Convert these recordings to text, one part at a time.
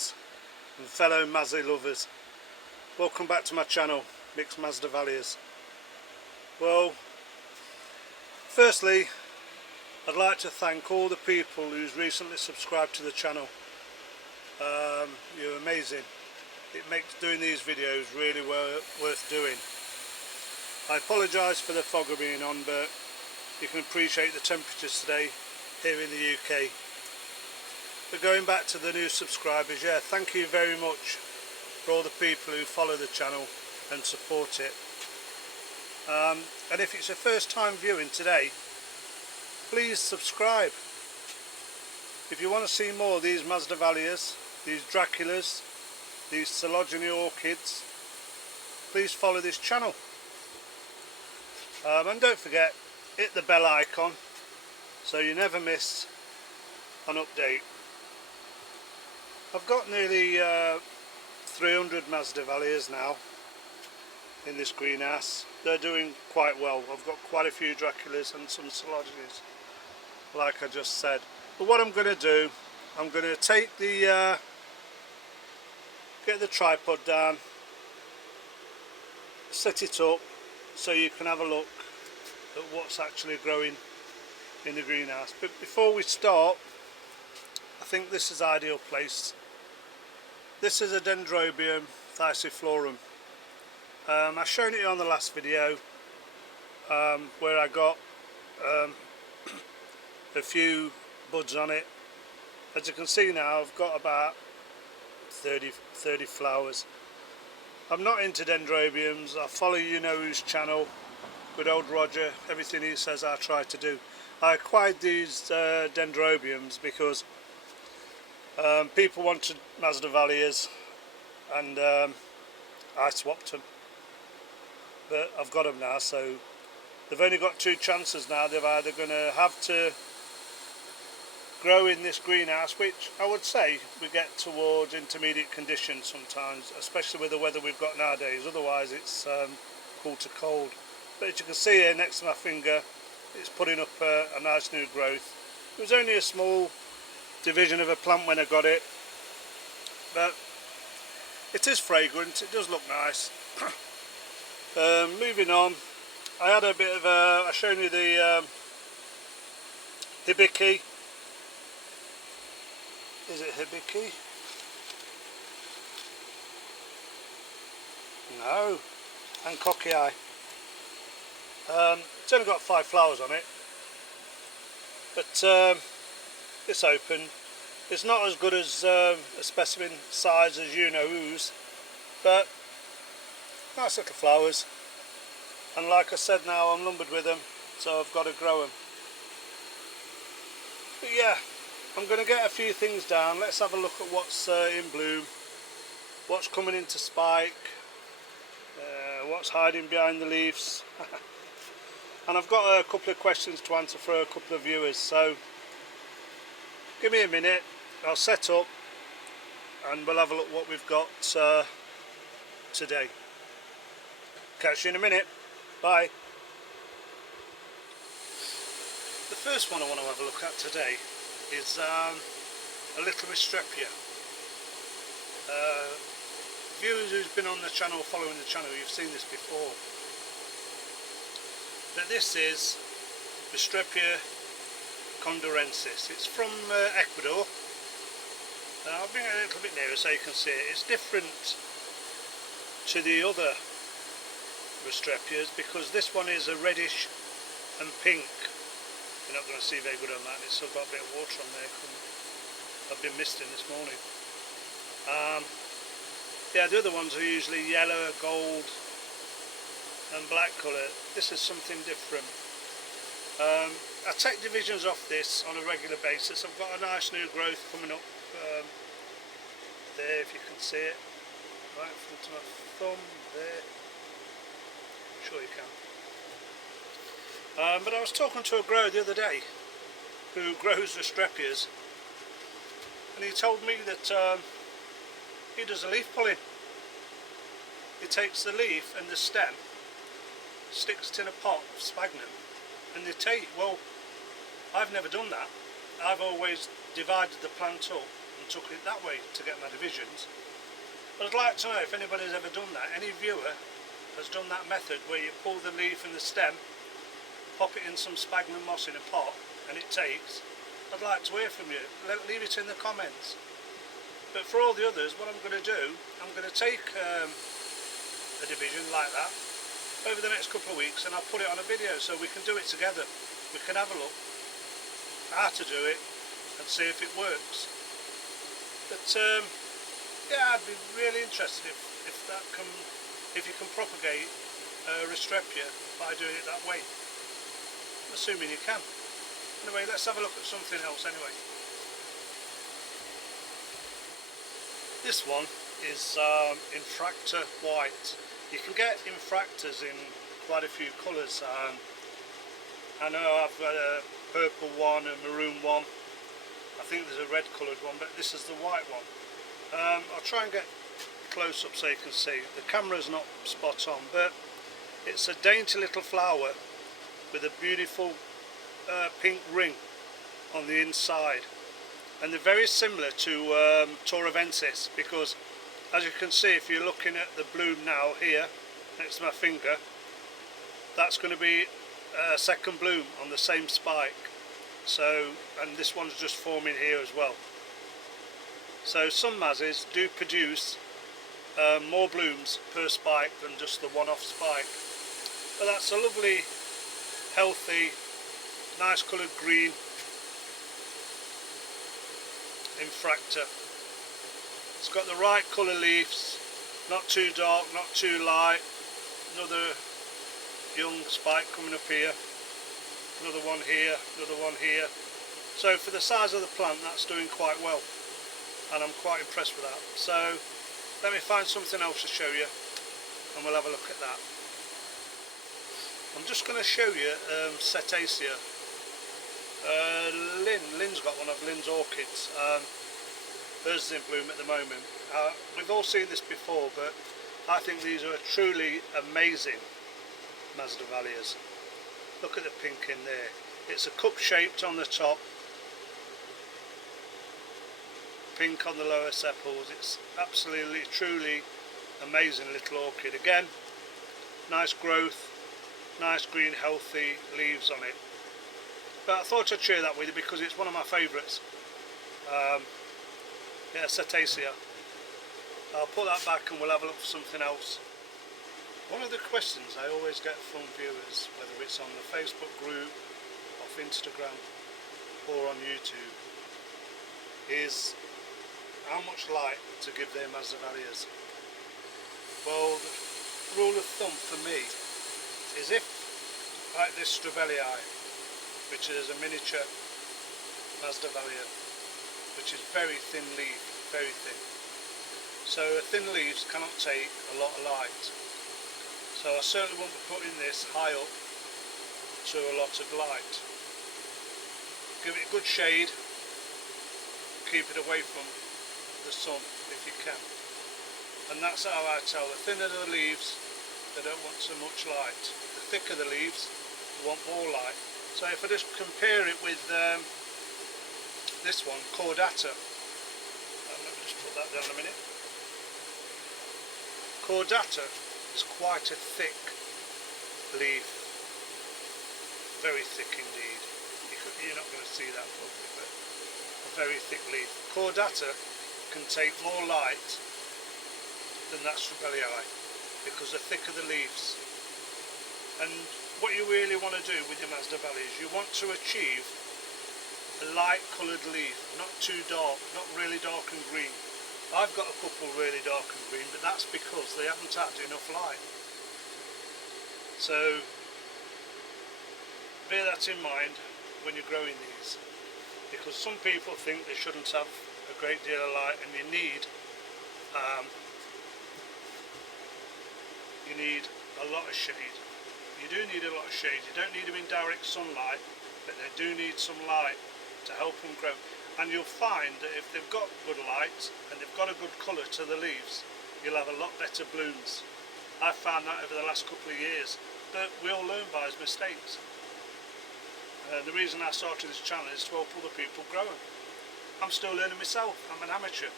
viewers and fellow Mazzy lovers. Welcome back to my channel, Mixed Masdevallias. Well, firstly, I'd like to thank all the people who's recently subscribed to the channel. You're amazing. It makes doing these videos really worth doing. I apologise for the fog being on, but you can appreciate the temperatures today here in the UK. But going back to the new subscribers, yeah, thank you very much for all the people who follow the channel and support it. And if it's your first time viewing today, please subscribe. If you want to see more of these Masdevallias, these Draculas, these Masdevallia Orchids, please follow this channel. And don't forget, hit the bell icon so you never miss an update. I've got nearly 300 Masdevallias now in this greenhouse. They're doing quite well. I've got quite a few Draculas and some Masdevallias, like I just said. But what I'm going to do, I'm going to take the get the tripod down, set it up so you can have a look at what's actually growing in the greenhouse. But before we start, I think this is the ideal place. This is a Dendrobium thyciflorum. I've shown it on the last video where I got a few buds on it. As you can see now, I've got about 30 flowers. I'm not into dendrobiums. I follow you-know-who's channel, good old Roger. Everything he says I try to do. I acquired these dendrobiums because people wanted Masdevallias and I swapped them. But I've got them now, so they've only got two chances now. They're either going to have to grow in this greenhouse, which I would say we get towards intermediate conditions sometimes, especially with the weather we've got nowadays. Otherwise it's cool to cold. But as you can see here next to my finger, it's putting up a nice new growth. It was only a small division of a plant when I got it, but it is fragrant, it does look nice. Moving on, I had a bit of a, I've shown you the hibiki. Is it hibiki? No, and cockeye. It's only got 5 flowers on it, but it's open. It's not as good as a specimen size as you-know-who's, but nice little flowers. And like I said, now I'm lumbered with them, so I've got to grow them. But yeah, I'm going to get a few things down. Let's have a look at what's in bloom, what's coming into spike, what's hiding behind the leaves. And I've got a couple of questions to answer for a couple of viewers, so give me a minute, I'll set up and we'll have a look what we've got today. Catch you in a minute, bye. The first one I want to have a look at today is a little Masdevallia. Viewers who's been on the channel, following the channel, you've seen this before. But this is Masdevallia condorensis. It's from Ecuador. I'll bring it a little bit nearer so you can see it. It's different to the other Masdevallias because this one is a reddish and pink. You're not going to see very good on that, it's still got a bit of water on there. I've been misting this morning. Yeah, the other ones are usually yellow, gold and black colour. This is something different. I take divisions off this on a regular basis. I've got a nice new growth coming up there, if you can see it, right in front of my thumb there. Sure you can. But I was talking to a grower the other day who grows Masdevallias, and he told me that he does a leaf pulling. He takes the leaf and the stem, sticks it in a pot of sphagnum, and they take. Well, I've never done that. I've always divided the plant up and took it that way to get my divisions. But I'd like to know if anybody's ever done that. Any viewer has done that method where you pull the leaf and the stem, pop it in some sphagnum moss in a pot, and it takes. I'd like to hear from you. Leave it in the comments. But for all the others, what I'm going to do, I'm going to take a division like that over the next couple of weeks, and I'll put it on a video so we can do it together. We can have a look how to do it and see if it works. But yeah, I'd be really interested if you can propagate Restrepia by doing it that way. I'm assuming you can. Anyway, let's have a look at something else anyway. This one is Infractor White. You can get Infractors in quite a few colours. I know I've got a purple one, a maroon one. I think there's a red coloured one, but this is the white one. I'll try and get close up so you can see. The camera's not spot on, but it's a dainty little flower with a beautiful pink ring on the inside, and they're very similar to Toravensis, because as you can see, if you're looking at the bloom now here next to my finger, that's going to be a second bloom on the same spike. So, and this one's just forming here as well. So some mazes do produce more blooms per spike than just the one-off spike. But that's a lovely, healthy, nice coloured green Infractor. It's got the right colour leaves, not too dark, not too light. Another young spike coming up here, another one here, another one here. So for the size of the plant, that's doing quite well, and I'm quite impressed with that. So let me find something else to show you, and we'll have a look at that. I'm just going to show you Cetacea. Lynn's got one of Lynn's orchids. Hers is in bloom at the moment. We've all seen this before, but I think these are truly amazing Masdevallias. Look at the pink in there. It's a cup shaped on the top, pink on the lower sepals. It's absolutely, truly amazing little orchid. Again, nice growth, nice green healthy leaves on it. But I thought I'd share that with you because it's one of my favourites. Yeah, Cetacea. I'll put that back and we'll have a look for something else. One of the questions I always get from viewers, whether it's on the Facebook group, off Instagram or on YouTube, is how much light to give their Masdevallias. Well, the rule of thumb for me is if, like this Strobelii, which is a miniature Masdevallia, which is very thin leaf, very thin. So thin leaves cannot take a lot of light. So I certainly won't be putting this high up to a lot of light. Give it a good shade, keep it away from the sun if you can. And that's how I tell. The thinner the leaves, they don't want so much light. The thicker the leaves, they want more light. So if I just compare it with this one, Cordata. Let me just put that down a minute. Cordata is quite a thick leaf, very thick indeed. You're not going to see that probably, but a very thick leaf. Cordata can take more light than that Strobelii because the thicker the leaves. And what you really want to do with your Masdevallias, you want to achieve a light coloured leaf, not too dark, not really dark and green. I've got a couple really dark and green, but that's because they haven't had enough light. So bear that in mind when you're growing these, because some people think they shouldn't have a great deal of light, and you need a lot of shade. You do need a lot of shade. You don't need them in direct sunlight, but they do need some light to help them grow. And you'll find that if they've got good light and they've got a good colour to the leaves, you'll have a lot better blooms. I've found that over the last couple of years, but we all learn by our mistakes. The reason I started this channel is to help other people grow them. I'm still learning myself. I'm an amateur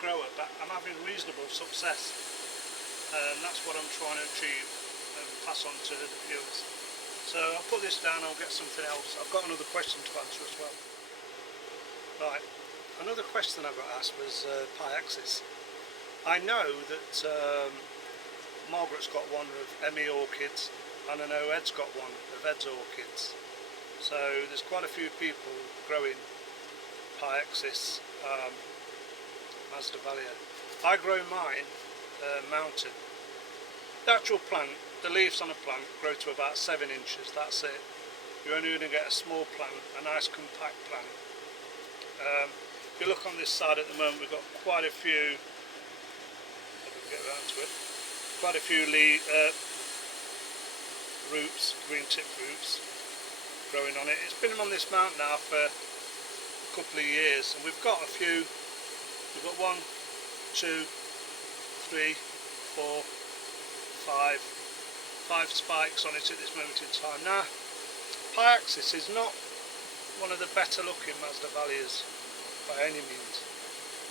grower, but I'm having reasonable success, and that's what I'm trying to achieve and pass on to the viewers. So I'll put this down, I'll get something else. I've got another question to answer as well. Right, another question I got asked was Pyaxis. I know that Margaret's got one of Emmy Orchids, and I know Ed's got one of Ed's Orchids. So there's quite a few people growing Pyaxis Masdevallia. I grow mine mounted. The actual plant, the leaves on a plant grow to about 7 inches, that's it. You're only going to get a small plant, a nice compact plant. If you look on this side at the moment, we've got quite a few, if I can get around to it, quite a few roots, green tip roots growing on it. It's been on this mount now for a couple of years, and we've got a few. We've got 1, 2, 3, 4, 5 spikes on it at this moment in time. Now, Pyaxis is not one of the better looking Masdevallias by any means,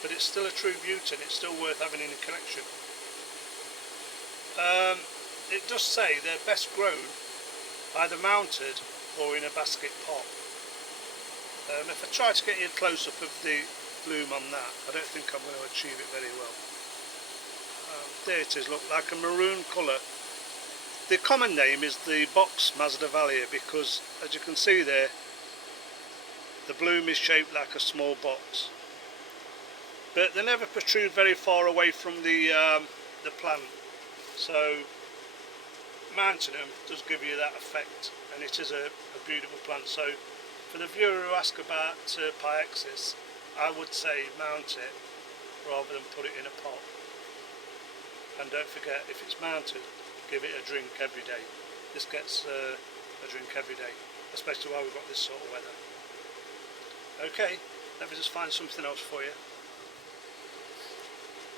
but it's still a true beauty and it's still worth having in a collection. It does say they're best grown either mounted or in a basket pot. If I try to get you a close-up of the bloom on that, I don't think I'm going to achieve it very well. There it is, look, like a maroon colour. The common name is the box Masdevallia because, as you can see there, the bloom is shaped like a small box. But they never protrude very far away from the plant, so mounting them does give you that effect, and it is a beautiful plant. So for the viewer who asks about Pyaxis, I would say mount it rather than put it in a pot. And don't forget, if it's mounted, give it a drink every day. This gets a drink every day, especially while we've got this sort of weather. Okay, let me just find something else for you.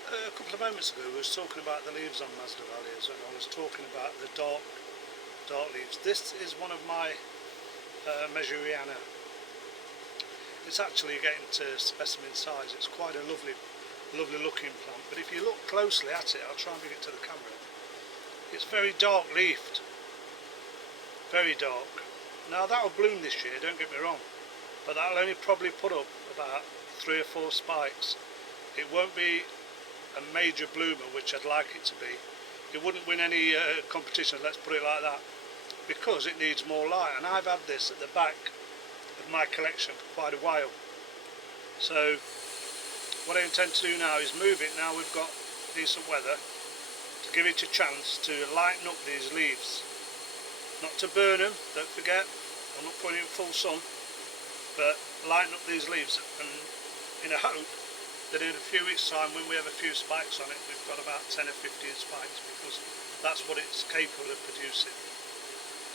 A couple of moments ago we was talking about the leaves on Masdevallias, and I was talking about the dark leaves. This is one of my Masdevallia. It's actually getting to specimen size. It's quite a lovely looking plant, but if you look closely at it, I'll try and bring it to the camera, it's very dark leafed, very dark. Now that'll bloom this year, don't get me wrong, but that'll only probably put up about 3 or 4 spikes. It won't be a major bloomer, which I'd like it to be. It wouldn't win any competitions, let's put it like that, because it needs more light, and I've had this at the back of my collection for quite a while. So what I intend to do now is move it, now we've got decent weather, to give it a chance to lighten up these leaves. Not to burn them, don't forget, I'm not putting it in full sun, but lighten up these leaves, and in a hope that in a few weeks time, when we have a few spikes on it, we've got about 10 or 15 spikes, because that's what it's capable of producing.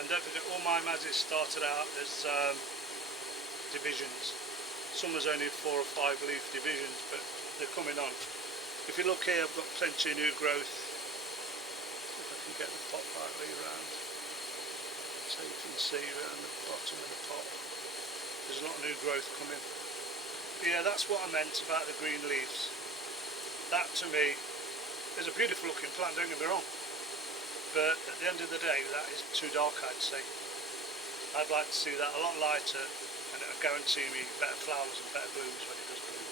And don't forget, all my mazzies started out as divisions. Some was only 4 or 5 leaf divisions, but they're coming on. If you look here, I've got plenty of new growth. If I can get the pot rightly around, so you can see around the bottom of the pot, there's a lot of new growth coming. But yeah, that's what I meant about the green leaves. That to me is a beautiful looking plant, don't get me wrong, but at the end of the day, that is too dark, I'd say. I'd like to see that a lot lighter, and it'll guarantee me better flowers and better blooms when it does bloom.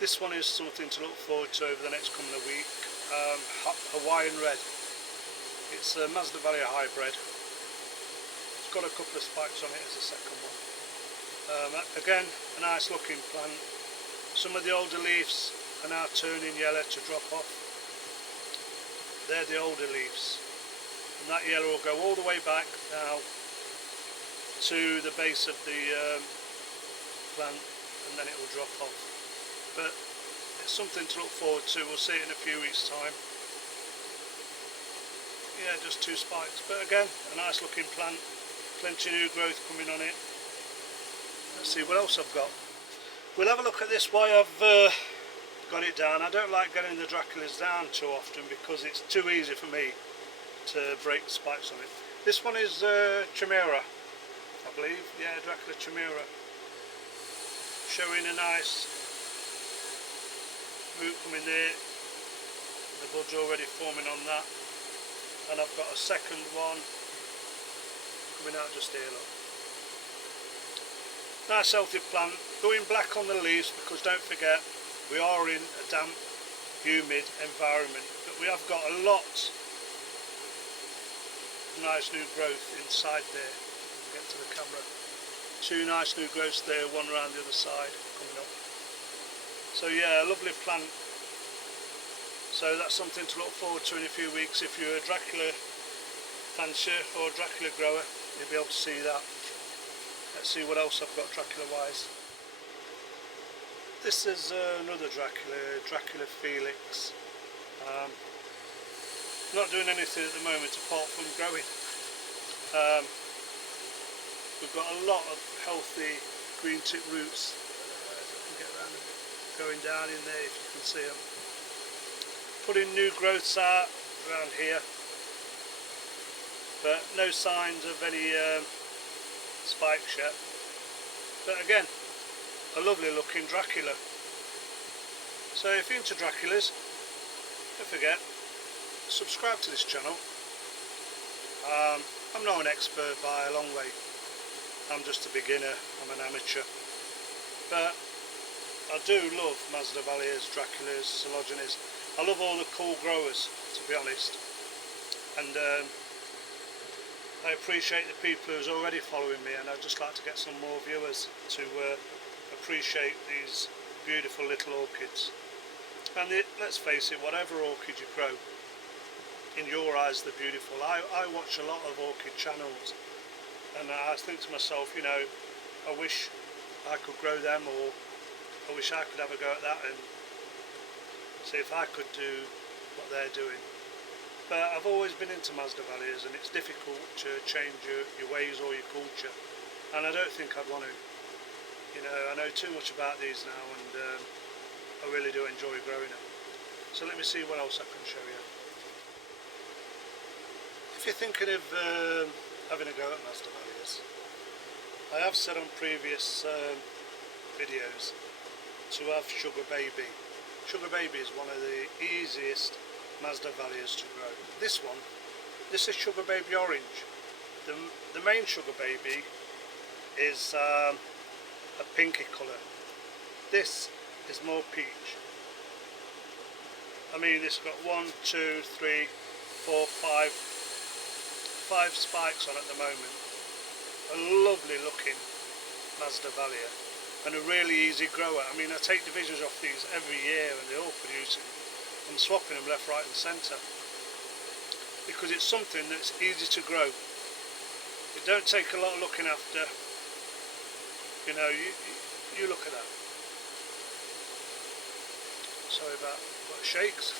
This one is something to look forward to over the next coming week. Hawaiian Red. It's a Masdevallia hybrid. It's got a couple of spikes on it as a second one. Again, a nice looking plant. Some of the older leaves are now turning yellow to drop off. They're the older leaves. And that yellow will go all the way back now to the base of the plant, and then it will drop off. But it's something to look forward to. We'll see it in a few weeks time. Yeah, just 2 spikes, but again, a nice looking plant, plenty of new growth coming on it. Let's see what else I've got. We'll have a look at this while I've got it down. I don't like getting the Draculas down too often because it's too easy for me to break the spikes on it. This one is Chimera, I believe. Yeah, Dracula Chimera. showing a nice root coming there. The bud's already forming on that, and I've got a second one coming out just here, look. Nice healthy plant, going black on the leaves because don't forget we are in a damp, humid environment, but we have got a lot of nice new growth inside there. Get to the camera. Two nice new growths there, one around the other side coming up. So yeah, a lovely plant. So that's something to look forward to in a few weeks. If you're a Dracula fancier or a Dracula grower, you'll be able to see that. Let's see what else I've got Dracula wise. This is another Dracula Felix. Not doing anything at the moment apart from growing. We've got a lot of healthy green tip roots. If I can get around a bit, going down in there if you can see them. Putting new growths out around here, but no signs of any spikes yet. But again, a lovely looking Dracula. So if you're into Draculas, don't forget, subscribe to this channel. I'm not an expert by a long way. I'm just a beginner, I'm an amateur. But I do love Masdevallias, Draculas, Coelogenes. I love all the cool growers, to be honest. And I appreciate the people who's already following me, and I'd just like to get some more viewers to appreciate these beautiful little orchids. And let's face it, whatever orchid you grow, in your eyes they're beautiful. I watch a lot of orchid channels, and I think to myself, you know, I wish I could grow them, or I wish I could have a go at that and see if I could do what they're doing. But I've always been into Masdevallias, and it's difficult to change your ways or your culture, and I don't think I'd want to. You know, I know too much about these now, and I really do enjoy growing them. So let me see what else I can show you. If you're thinking of having a go at Masdevallias, I have said on previous videos to have Sugar Baby. Sugar Baby is one of the easiest Masdevallias to grow. This is Sugar Baby Orange. The main Sugar Baby is a pinky colour. This is more peach. I mean, it's got 1, 2, 3, 4, 5 spikes on at the moment. A lovely looking Masdevallia, and a really easy grower. I mean, I take divisions off these every year, and they're all producing. I'm swapping them left, right and centre because it's something that's easy to grow. It don't take a lot of looking after. You know, you look at that. Sorry about what shakes.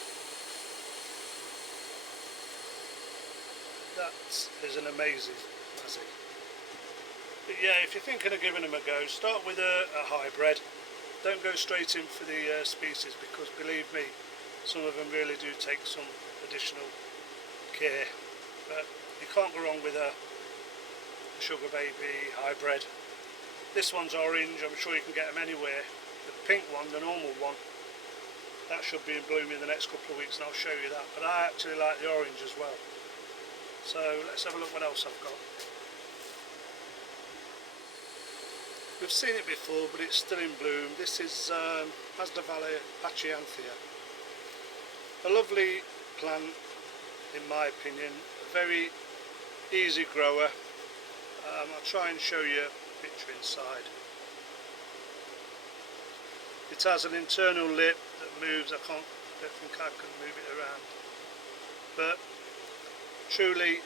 That is an amazing Mazzy. But yeah, if you're thinking of giving them a go, start with a hybrid. Don't go straight in for the species, because believe me, some of them really do take some additional care. But you can't go wrong with a Sugar Baby hybrid. This one's orange, I'm sure you can get them anywhere. The pink one, the normal one, that should be in bloom in the next couple of weeks, and I'll show you that. But I actually like the orange as well. So let's have a look what else I've got. We've seen it before, but it's still in bloom. This is Masdevallia Orchids. A lovely plant, in my opinion. A very easy grower. I'll try and show you a picture inside. It has an internal lip that moves. I don't think I can move it around. But truly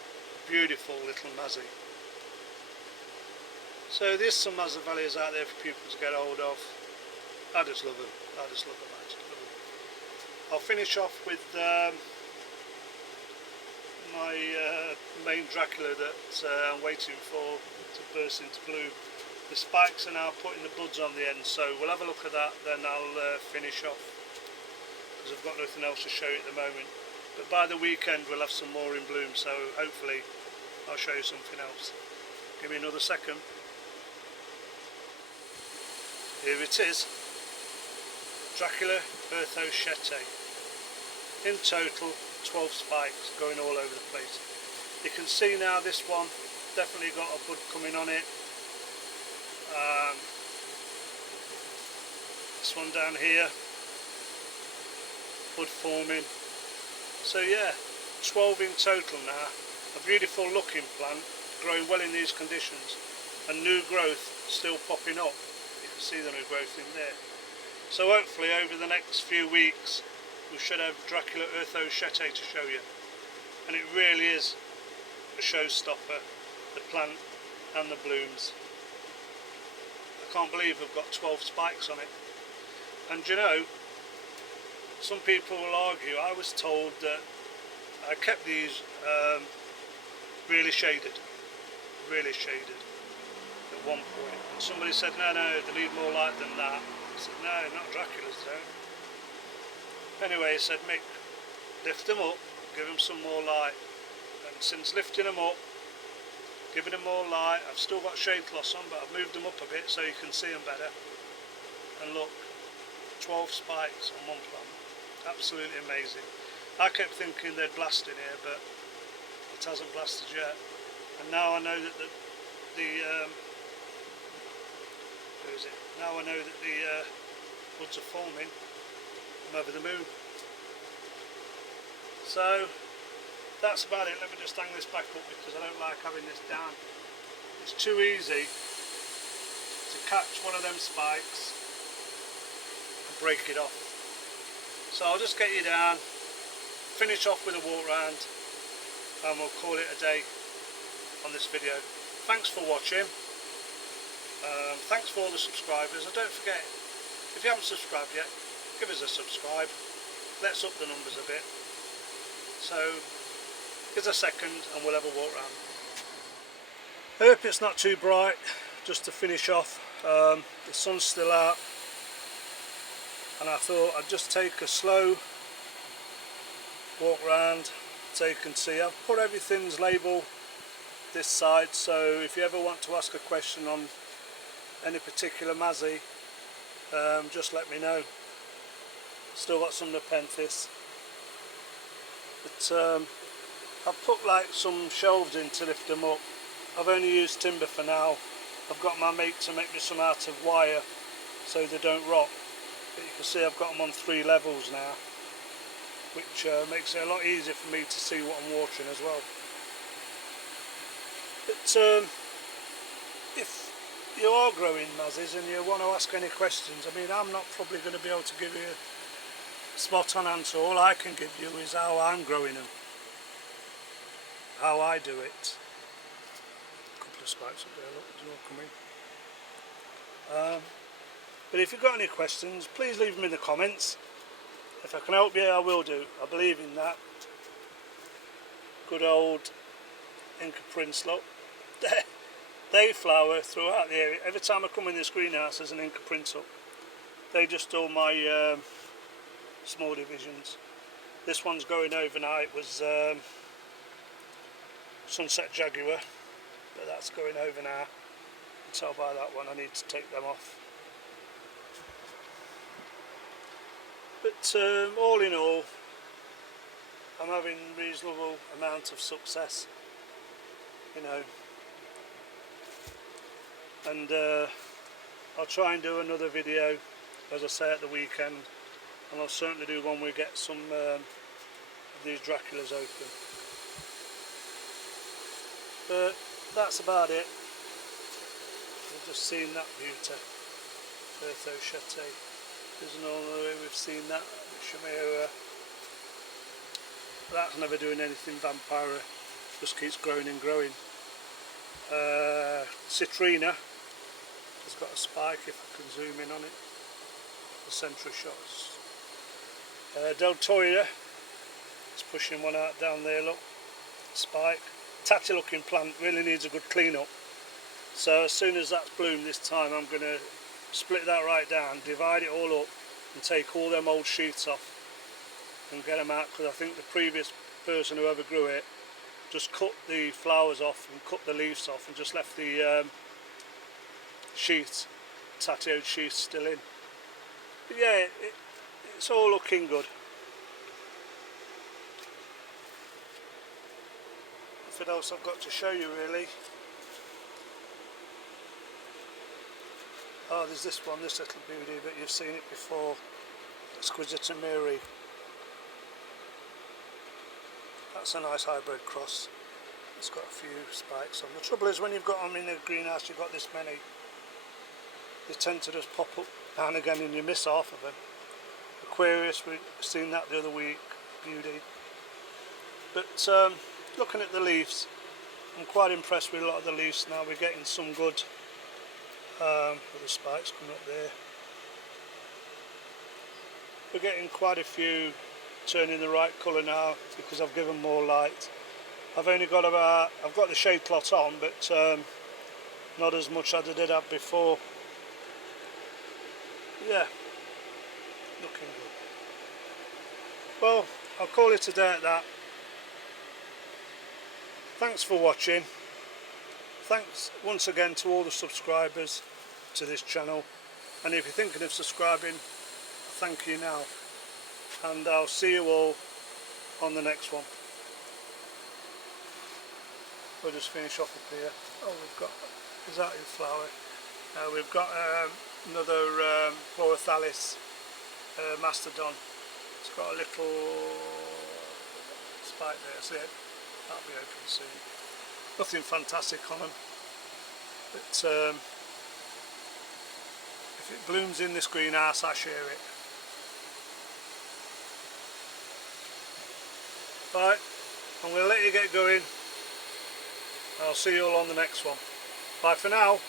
beautiful little Mazzy. So there's some Masdevallias out there for people to get hold of. I just love them. I just love them. I'll finish off with my main Dracula that I'm waiting for to burst into bloom. The spikes are now putting the buds on the end, so we'll have a look at that, then I'll finish off, because I've got nothing else to show you at the moment. But by the weekend we'll have some more in bloom, so hopefully I'll show you something else. Give me another second. Here it is, Dracula earthoschete. In total 12 spikes going all over the place. You can see now this one definitely got a bud coming on it. This one down here, bud forming. So yeah, 12 in total now. A beautiful looking plant, growing well in these conditions, and new growth still popping up. You can see the new growth in there. So hopefully over the next few weeks we should have Dracula earthoschete to show you. And it really is a showstopper, the plant and the blooms. I can't believe we've got 12 spikes on it. And you know, some people will argue, I was told that I kept these really shaded at one point. And somebody said, no, they need more light than that. I said, no, not Dracula's though. Anyway, he said, Mick, lift them up, give them some more light. And since lifting them up, giving them more light, I've still got shade cloths on, but I've moved them up a bit so you can see them better. And look, 12 spikes on one plant. Absolutely amazing. I kept thinking they'd blast in here, but it hasn't blasted yet. And now I know that now I know that the buds are forming. I'm over the moon. So that's about it. Let me just hang this back up because I don't like having this down. It's too easy to catch one of them spikes and break it off. So I'll just get you down, finish off with a walk round, and we'll call it a day on this video. Thanks for watching. Thanks for all the subscribers, and don't forget, if you haven't subscribed yet, give us a subscribe. Let's up the numbers a bit. So give us a second and we'll have a walk round. I hope it's not too bright. Just to finish off, the sun's still out, and I thought I'd just take a slow walk round so you can see. I've put everything's label this side, so if you ever want to ask a question on any particular Mazzy, just let me know. Still got some Nepenthes, but I've put like some shelves in to lift them up. I've only used timber for now. I've got my mate to make me some out of wire so they don't rot, but you can see I've got them on 3 levels now, which makes it a lot easier for me to see what I'm watering as well. But if you are growing Mazzies and you want to ask any questions, I mean, I'm not probably going to be able to give you a spot on answer. All I can give you is how I'm growing them, how I do it. A couple of spikes up there, look, there's more coming. But if you've got any questions, please leave them in the comments. If I can help you, I will do. I believe in that. Good old Inca Prince, look. They flower throughout the area. Every time I come in this greenhouse there's an Inca Prince up. They just all my small divisions. This one's going overnight was Sunset Jaguar, but that's going over now. You can tell by that one I need to take them off. But all in all, I'm having reasonable amount of success, you know. And I'll try and do another video, as I say, at the weekend, and I'll certainly do one where we get some of these Draculas open. But that's about it. We've just seen that beauty, earthoschete. There's no other way we've seen that. That's never doing anything vampire, just keeps growing and growing. Citrina has got a spike, if I can zoom in on it, the central shots. Deltoida is pushing one out down there, look, spike. Tatty looking plant, really needs a good clean up. So as soon as that's bloomed this time, I'm going to split that right down, divide it all up and take all them old sheaths off and get them out, because I think the previous person who ever grew it just cut the flowers off and cut the leaves off and just left the sheaths. tattooed sheath still in. But yeah, it's all looking good. Nothing else I've got to show you really. Oh, there's this one, this little beauty, but you've seen it before. Exquisite Mary. That's a nice hybrid cross. It's got a few spikes on. The trouble is when you've got them in a greenhouse, you've got this many, they tend to just pop up now and again and you miss half of them. Aquarius, we've seen that the other week, beauty. But looking at the leaves, I'm quite impressed with a lot of the leaves now. We're getting some good with the spikes coming up there. We're getting quite a few turning the right colour now because I've given more light. I've got the shade cloth on, but not as much as I did have before. Yeah, looking good. Well, I'll call it a day at that. Thanks for watching. Thanks once again to all the subscribers to this channel, and if you're thinking of subscribing, thank you now, and I'll see you all on the next one. We'll just finish off up here. Oh, we've got, is that in flower? We've got another Chlorothallis Mastodon. It's got a little spike there, see it? That'll be open soon. Nothing fantastic on them, but if it blooms in this greenhouse, I share it. Right, I'm going to let you get going. I'll see you all on the next one. Bye for now.